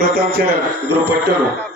प्रथम चरण ग्रुप अठ्ठ्याण्णव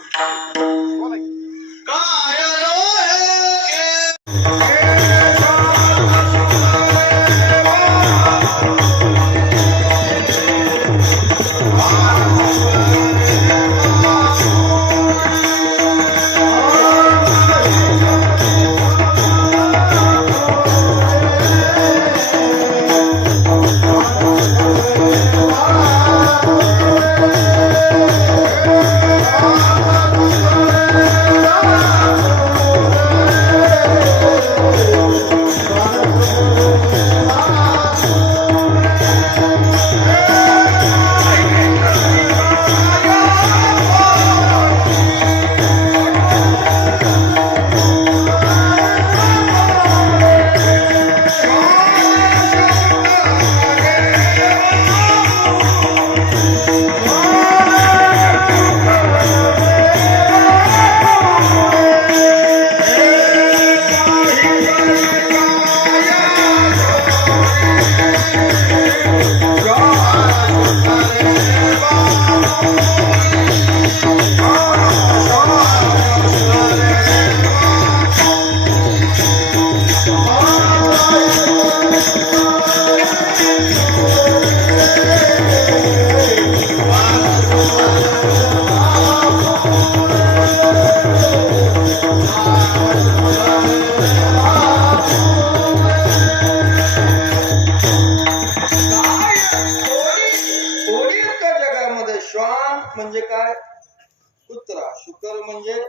म्हणजे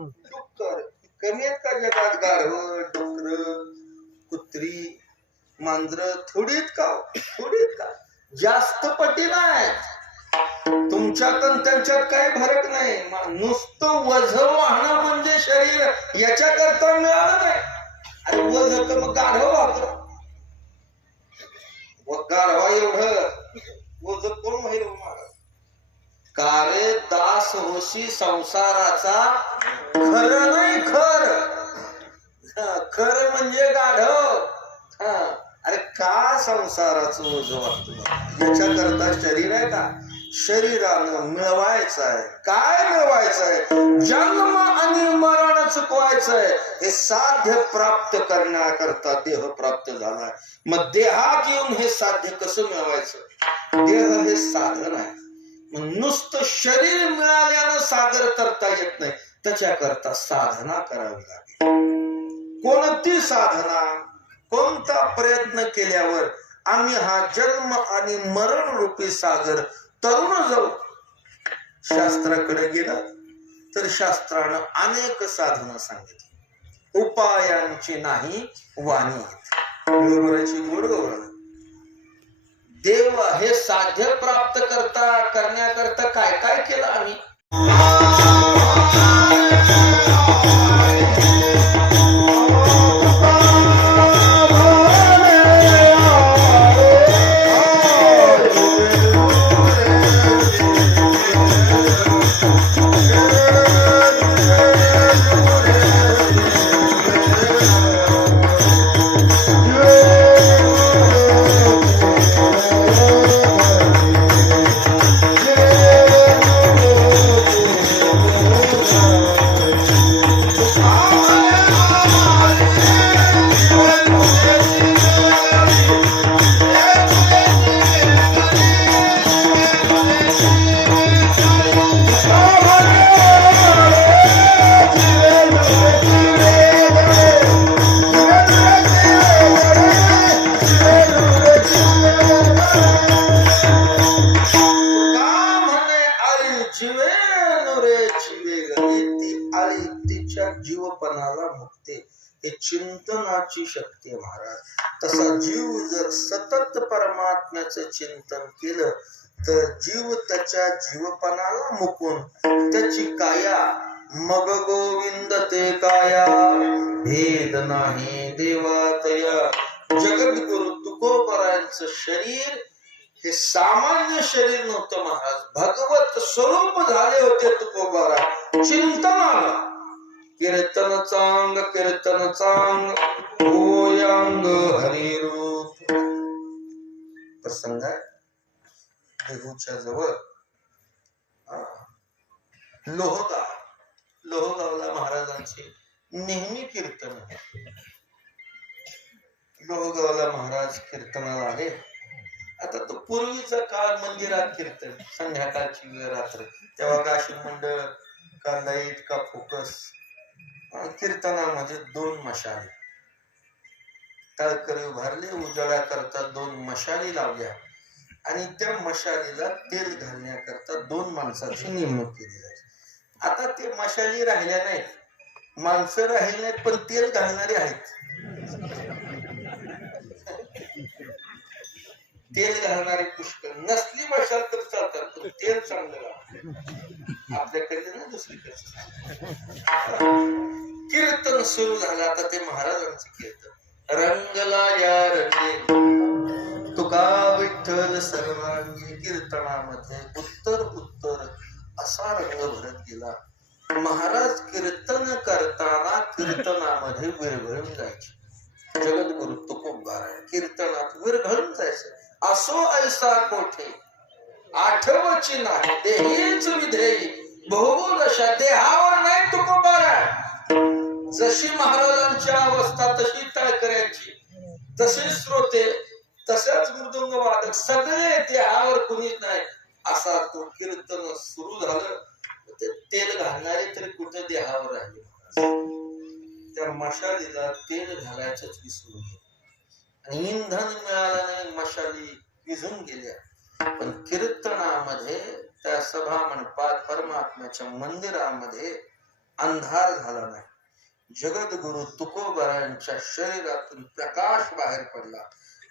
डुक्कर कमीत का जगात गाढव डुकर कुत्री मांजर थोडीत का हो? थोडीत का? जास्त पटी नाही तुमच्यात आणि त्यांच्यात काही फरक नाही. नुसतं वझ वाहणं म्हणजे शरीर याच्या करता मिळालं नाही. अरे वझ तर मग गाढव वाहत गाढवा एवढं. ओझ कोण होईल हो महाराज कारे दास होशी संसाराचा? खर नाही खर. खर म्हणजे गाढव. अरे का संसाराचं ओझ वाटतो? याच्याकरता शरीर आहे का? शरीरानं मिळवायचं आहे काय मिळवायचं आहे जन्म आणि मरण चुकवायचं आहे हे साध्य प्राप्त करण्याकरता देह प्राप्त झालाय. मग देहात येऊन हे साध्य कसं मिळवायचं? देह हे साधन आहे. नुसतं शरीर मिळाल्यानं सादर करता येत नाही. त्याच्याकरता साधना करावी लागेल. कोणती साधना? कोणता प्रयत्न केल्यावर आम्ही हा जन्म आणि मरण रूपी सागर तरुण जाऊ? शास्त्राकडे गेला तर शास्त्रानं अनेक साधनं सांगितली. उपायांची नाही वाणी बरोबराची देव हे साध्य प्राप्त करता करण्याकरता काय काय केलं आम्ही? आळी जिवे ती आली तिच्या जीवपणाला मुक्ते. हे चिंतनाची शक्ती महाराज. तसा जीव जर सतत परमात्म्याचं चिंतन केलं तर जीव त्याच्या जीवपणाला मुकून त्याची काया मग गोविंद ते काया. भेद नाही देवातया. जगद्गुरु तुकोबरायांचं शरीर हे सामान्य शरीर नव्हतं महाराज. भगवत स्वरूप झाले होते तुकोबारा. चिंतनाला. कीर्तन चांग कीर्तन चांग गोयांग हरिरूप. प्रसंग आहे देहूच्या जवळ लोहगाव. लोहगावला महाराजांचे नेहमी कीर्तन आहे. लोहगावला महाराज कीर्तनाला आले. आता तो पूर्वीचा काळ मंदिरात कीर्तन संध्याकाळची वेळ रात्र. तेव्हा काशी मंडळ का लाइट का फोकस कीर्तनामध्ये दोन मशाले. तळकरी उभारले उजाळा करता दोन मशाली लावल्या. आणि त्या मशालीला तेल घालण्याकरता दोन माणसाची नेमणूक केली जाते आता ते मशाली राहिल्या नाहीत. माणसं राहिली नाहीत पण तेल घालणारे आहेत. तेल घालणारे पुष्कळ. नसली मशाल तर चालतात पण तेल चांगलं आपल्याकडे ना दुसरीकडे. कीर्तन सुरू झालं आता ते महाराजांचं कीर्तन. रंगला या रंगे. तुका विठ्ठल सर्वांगी कीर्तनामध्ये उत्तर उत्तर असा रंग भरत गेला. महाराज कीर्तन करताना कीर्तनामध्ये विरघळून जायचे. जगद्गुरु तुकोबार आहे कीर्तनात विरघळून जायचं. असो ऐसा कोठे? आठवची नाही देहीच विधेयी. बहुबोध अशा देहावर नाही तुकोबार जशी महाराजांची अवस्था तशी तळकऱ्यांची तसे श्रोते तसेच मृदुंग वादक सगळे देहावर कुणीच नाही. असा तो कीर्तन सुरू झालं. ते तेल घालणारे तरी कुठे देहावर राहिले? त्या मशालीला तेल घालायचंच विसरून गेले. इंधन मिळालं नाही मशाली विझून गेल्या. पण कीर्तनामध्ये त्या सभा मंडपात परमात्म्याच्या मंदिरामध्ये अंधार झाला नाही. जगद्गुरु तुकोबरांच्या शरीरातून प्रकाश बाहेर पडला.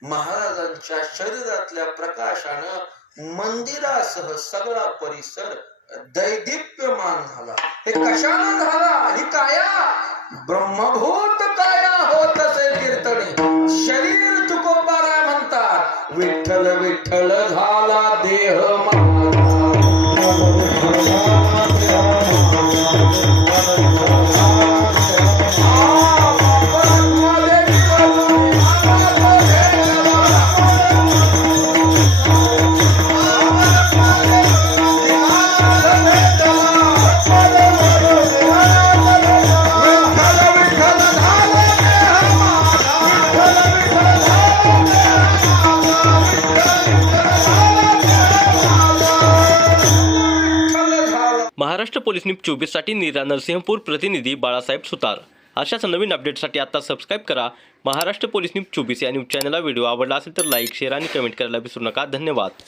महाराजांच्या शरीरातल्या प्रकाशानं मंदिरासह सगळा परिसर दैदिप्यमान झाला. हे कशानं झाला? ही काया? ब्रह्मभूत काया होत असे कीर्तने. शरीर तुकोबारा म्हणतात विठ्ठल विठ्ठल झाला देह माझा. महाराष्ट्र पोलीस न्यूज चोवीससाठी नीरा नरसिंहपूर प्रतिनिधी बाळासाहेब सुतार. अशाच नवीन अपडेटसाठी आता सबस्क्राईब करा. महाराष्ट्र पोलीस न्यूज चोवीस या न्यूज चॅनलला व्हिडिओ आवडला असेल तर लाईक शेअर आणि कमेंट करायला विसरू नका. धन्यवाद.